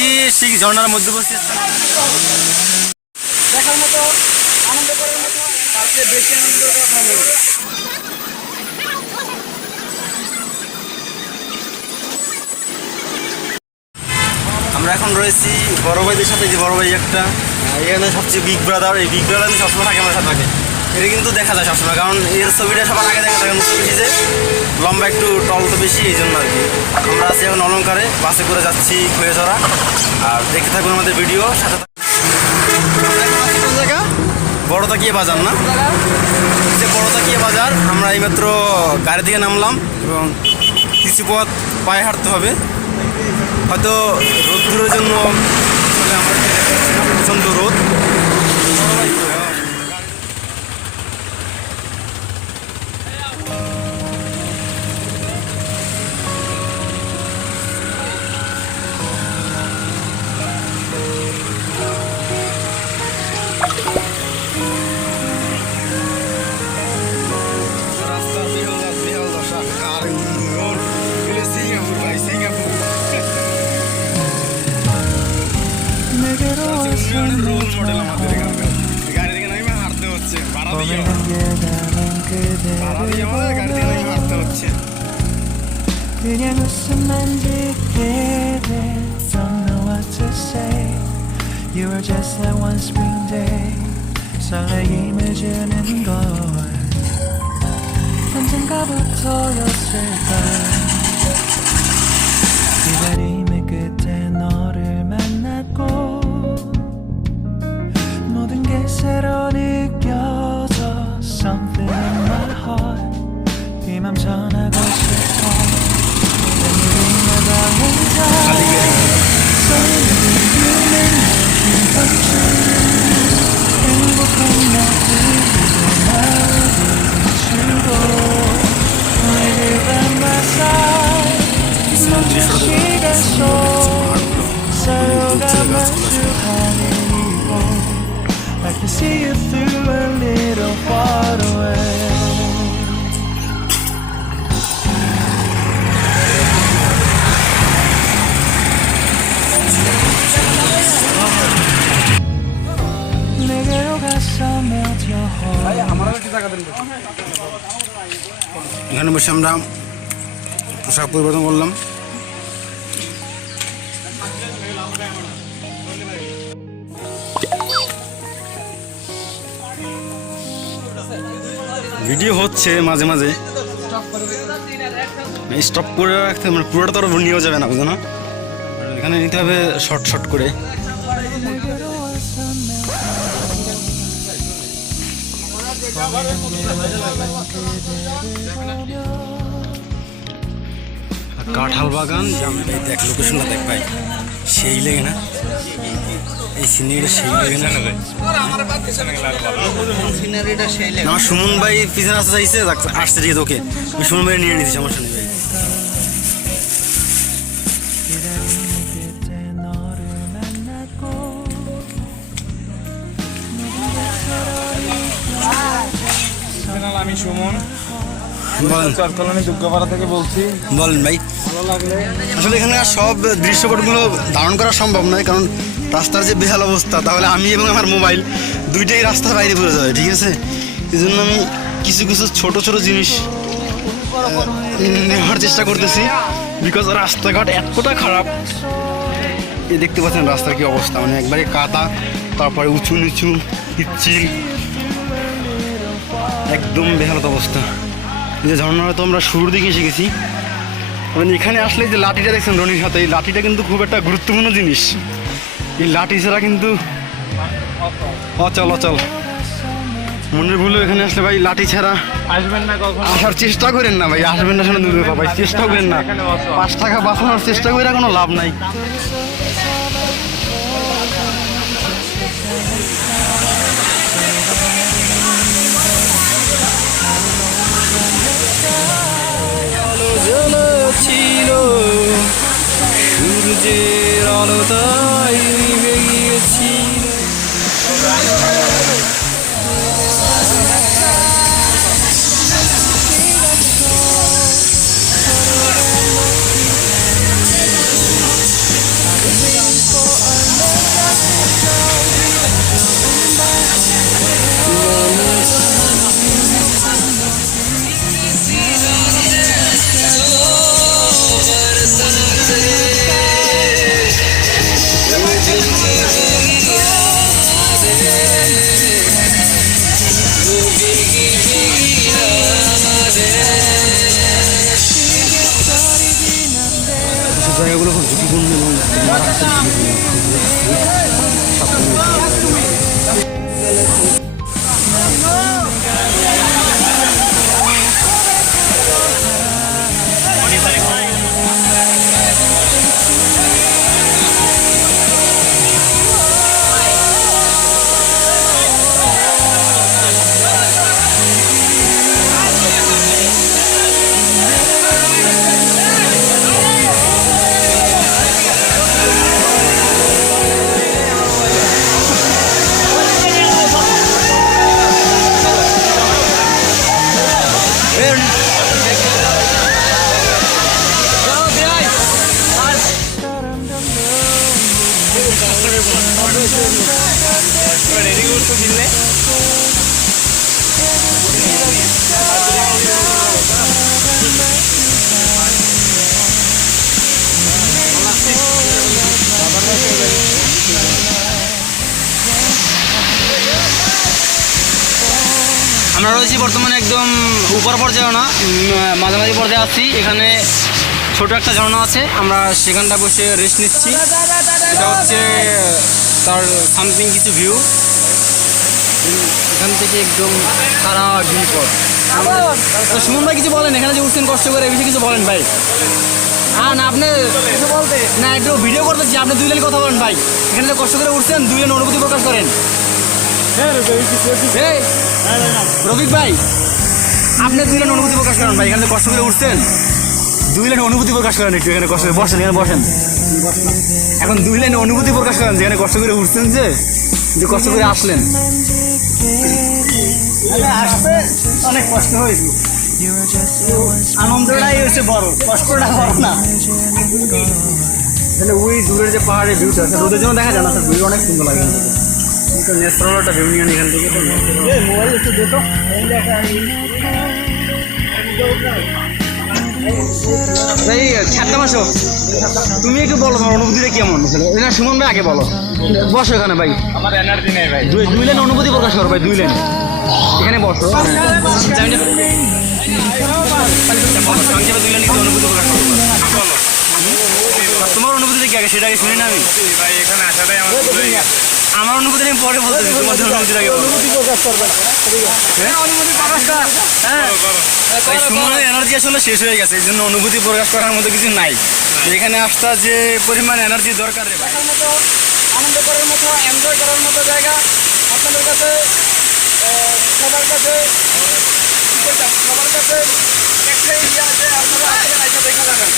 রয়েছি সেই ঝর্ণার মধ্যবর্তী দেখার মতো আনন্দ করার মতো তার বেশি আনন্দ আমরা এখন রয়েছি বড় ভাইদের সাথে যে বড় ভাই একটা। এখানে সবচেয়ে বিগ ব্রাদার এই বিগ ব্রাদার সবসময় থাকে আমার সাথে। থাকে এটা কিন্তু দেখা যায় সবসময়, কারণ এর ছবিটা সবার আগে দেখা থাকে মুখ বেশি যে লম্বা একটু টল তো বেশি, এই জন্য আর কি। আমরা আছি এখন অলঙ্কারে বাসে করে যাচ্ছি খুঁয়ে চড়া। আর দেখতে থাকুন আমাদের ভিডিও, সাথে বড় তাকিয়ে বাজার না? যে বড় তাকিয়ে বাজার, আমরা এইমাত্র গাড়ি থেকে নামলাম এবং কিছু পথ পায়ে হাঁটতে হবে। হয়তো রোদ্দুরের জন্য প্রচণ্ড রোদ উন্নয়নের রোল মডেল আমাদের এখানকার গাড়ি থেকে নামে হাঁটতে হচ্ছে ভাড়া দিয়ে ভাড়া দিয়ে আমাদের গাড়ি থেকে নামে হাঁটতে হচ্ছে 그냥 웃음만 짓게 돼 Don't know what to say You were just that one spring day 설레임을 주는 걸 언젠가부터였을까 এখানে বসে আমরা পোশাক পরিবর্তন করলাম। ভিডিও হচ্ছে মাঝে মাঝে। স্টপ করে রাখতে মানে পুরোটা তো নিয়েও যাবে না বুঝো না? এখানে নিতে হবে শর্ট শর্ট করে। কাঁঠাল বাগান দেখ লোকেশনটা দেখ ভাই। সেই লেগে না? এই সিনারিটা সেই লেগে না? আমার সুমন ভাই পিছনে আসতে চাইছে আসতে ওকে। আমি সুমন ভাই নিয়ে নিচ্ছি সমস্যা নেই ভাই। আমি সুমন। চটকলানি দুর্গাপাড়া থেকে বলছি। বলেন ভাই। ভালো লাগলে। আসলে এখানে সব দৃশ্যপটগুলো ধারণ করা সম্ভব নয় কারণ রাস্তার যে বেহাল অবস্থা তাহলে আমি এবং আমার মোবাইল দুইটাই রাস্তার বাইরে পড়ে যাবে ঠিক আছে? এই জন্য আমি কিছু কিছু ছোট ছোট জিনিস নেওয়ার চেষ্টা করতেছি বিকজ রাস্তাঘাট এতটা খারাপ। এই দেখতে পাচ্ছেন রাস্তার কি অবস্থা মানে একবারে কাদা তারপরে উঁচু নিচু পিচ্ছিল। একদম বেহালত অবস্থা। যে ঝর্ণাটা তো আমরা শুরুর দিকে এসে গেছি মানে এখানে আসলে যে লাঠিটা দেখছেন রনির হাতে এই লাঠিটা কিন্তু খুব একটা গুরুত্বপূর্ণ জিনিস। এই লাঠি ছাড়া কিন্তু অচল অচল। মনের ভুলো এখানে আসলে ভাই লাঠি ছাড়া আসবেন না আসার চেষ্টা করেন না ভাই আসবেন না শোনা দূরে ভাই চেষ্টা করেন না। পাঁচ টাকা বাঁচানোর চেষ্টা করে কোনো লাভ নাই। সূর্যের আলোতাই নিভে গিয়েছিল জায়গাগুলো খুব ঝুঁকিপূর্ণ এবং আমরা রয়েছি বর্তমানে একদম উপর পর্যায়ে না মাঝামাঝি পর্যায়ে আছি। এখানে ছোট একটা ঝর্ণা আছে আমরা সেখানটা বসে রেস্ট নিচ্ছি। এটা হচ্ছে তার সামথিং কিছু ভিউ এখান থেকে একদম সারা ভিউ পর সুমন ভাই কিছু বলেন এখানে যে উঠছেন কষ্ট করে এই বিষয়ে কিছু বলেন ভাই। হ্যাঁ না আপনি না একটু ভিডিও করতেছি আপনি দুই লাইন কথা বলেন ভাই। এখানে যে কষ্ট করে উঠছেন দুই লাইন অনুভূতি প্রকাশ করেন। রফিক ভাই, আপনি দুই অনুভূতি প্রকাশ করেন ভাই, এখানে কষ্ট করে উঠছেন। দুই লাইন অনুভূতি প্রকাশ করেন একটু, এখানে কষ্ট করে বসেন, এখানে বসেন। এখন দুই লাইন অনুভূতি প্রকাশ করেন যেখানে কষ্ট করে উঠছেন যে যে কষ্ট করে আসলেন। আসতে অনেক কষ্ট হয়েছে। আনন্দটাই হয়েছে বড়, কষ্টটা বড় না। ওই দূরের যে পাহাড়ের ভিউটা আছে রোদের জন্য দেখা যায় না ভিউ অনেক সুন্দর লাগে। ন্যাচারাল একটা ভিউ নিয়ে এখান থেকে। মোবাইল একটু দেখো। এই দেখা ছাড়তে মাসো তুমি একটু বলো তোমার অনুভূতিটা কেমন? না সুমন ভাই আগে বলো। বসো এখানে ভাই। আমার এনার্জি নেই ভাই। দুই দুই লাইন অনুভূতি প্রকাশ করো ভাই দুই লাইন এখানে বসো। জানি না- বলো, সংক্ষেপে দুই লাইন কিছু অনুভূতি প্রকাশ করো বলো আর তোমার অনুভূতিটা কি আগে সেটা আগে শুনি না আমি। ভাই এখানে আসাটাই আমার আমার অনুভূতি আমি পরে বলতেছি তোমাদের অনুভূতিটা আগে বলো প্রকাশ করবে না হ্যাঁ? প্রকাশ কর হ্যাঁ সুমনের এনার্জি আসলে শেষ হয়ে গেছে এই জন্য অনুভূতি প্রকাশ করার মতো কিছু নাই এখানে আসতে যে পরিমাণ এনার্জি দরকার রে ভাই মতো আনন্দ করার মতো এনজয় করার মতো জায়গা আপনাদের কাছে সবার কাছে সবার কাছে একটাই ইয়ে আছে আপনারা আসলে দেখা যাবেন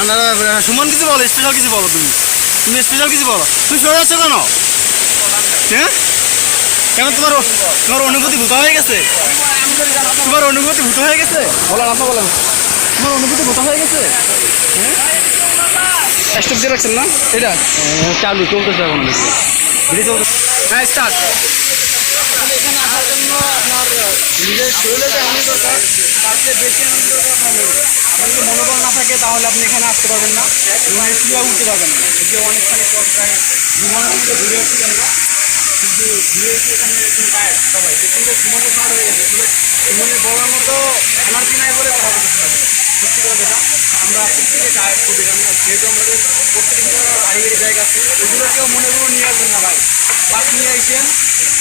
না সুমন কিছু বলো স্পেশাল কিছু বলো তুমি। তুমি স্পেশাল কিছু বলো। তুমি সরে যাচ্ছ কেন? হ্যাঁ? কেন তোমার তোমার অনুভূতি ভূত হয়ে গেছে? তোমার অনুভূতি ভূত হয়ে গেছে? বলেন আপনি বলেন তোমার অনুভূতি ভূত হয়ে গেছে। হ্যাঁ? স্টপ দিয়ে রাখছেন না? এটা। চালু চলতেছে এখন ভিডিও চলতেছে হ্যাঁ স্টার্ট এখানে আসার জন্য আপনার নিজের শরীরে যে আনন্দ দরকার তার চেয়ে বেশি আনন্দ দরকার আপনার যদি মনোবল না থাকে তাহলে আপনি এখানে আসতে পারবেন না এসিও উঠতে পারবেন না যে অনেকখানি পথ প্রায় বিমানের মধ্যে ঘুরে আসছি আমরা কিন্তু ঘুরে এসে এখানে টায়ার্ড সবাই কিন্তু সুমনের স্টার্ট হয়ে গেছে সুমনের বলার মতো এনার্জি নাই বলে কথা বলতে পারবে। সত্যি করে যেটা, আমরা প্রত্যেকে টায়ার্ড খুব এখানে যেহেতু আমাদের প্রত্যেকটা বাড়ি জায়গা আছে, ওগুলোকেও মনে করে নিয়ে আসবেন না ভাই বাস নিয়ে আইসেন,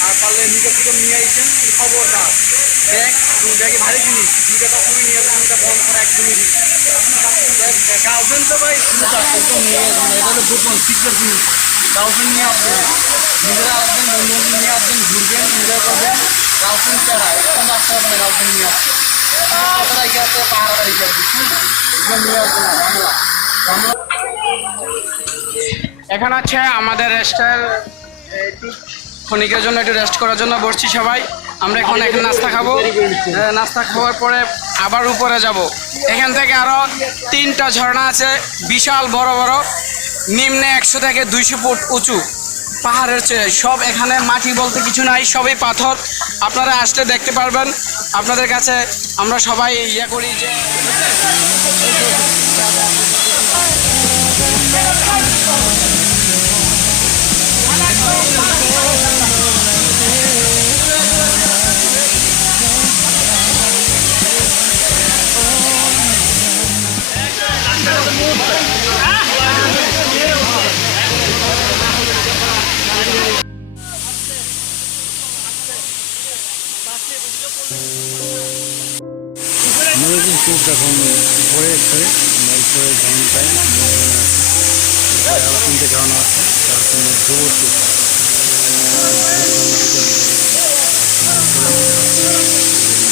আর পারলে নিজের থেকে নিয়ে আইসেন খবরদার ব্যাগ, এবং ব্যাগে ভারী জিনিস, দুইটা কখনোই নিয়ে আসবেন, এটা বন্ধ করা একদমই গার্লফ্রেন্ড তো ভাই একদম নিয়ে আসবেন। এটা হলো গোপন সিক্রেট জিনিস গার্লফ্রেন্ড নিয়ে আসবেন। নিজেরা আসবেন নিয়ে আসবেন, ঘুরবেন এনজয় করবেন, গার্লফ্রেন্ড ছাড়া এখন আসতে হবে না নিয়ে আসবেন আছে এখানে হচ্ছে আমাদের রেস্টের ক্ষণিকের জন্য একটু রেস্ট করার জন্য বসছি সবাই। আমরা এখন এখানে নাস্তা খাব। নাস্তা খাওয়ার পরে আবার উপরে যাব। এখান থেকে আরও তিনটা ঝর্ণা আছে, বিশাল বড় বড়। নিম্নে একশো থেকে দুইশো ফুট উঁচু। পাহাড়ের চেয়ে সব এখানে মাটি বলতে কিছু নাই, সবই পাথর। আপনারা আসলে দেখতে পারবেন। আপনাদের কাছে আমরা সবাই ইয়ে করি যে মনোরঞ্জন খুব এখন উপরে করে আমরা উপরে পাই আরও তিনটে ঝর্ণা আছে, তার জন্য মধ্যবর্তী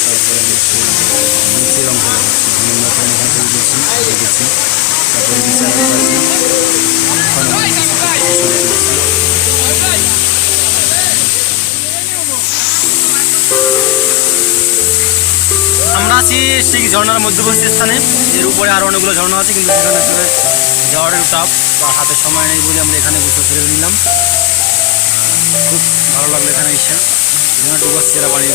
তারপরে নিচের অংশ আমরা দেখেছি। তারপরে নিচে আছি, সেই ঝর্ণার মধ্যবর্তী স্থানে। এর উপরে আরও অনেকগুলো ঝর্ণা আছে, কিন্তু সেখানে আসলে যাওয়ার একটু টাফ বা হাতে সময় নেই বলে আমরা এখানে বসে ফিরে নিলাম। খুব ভালো লাগল এখানে এসে। এখানে এরা বাড়ি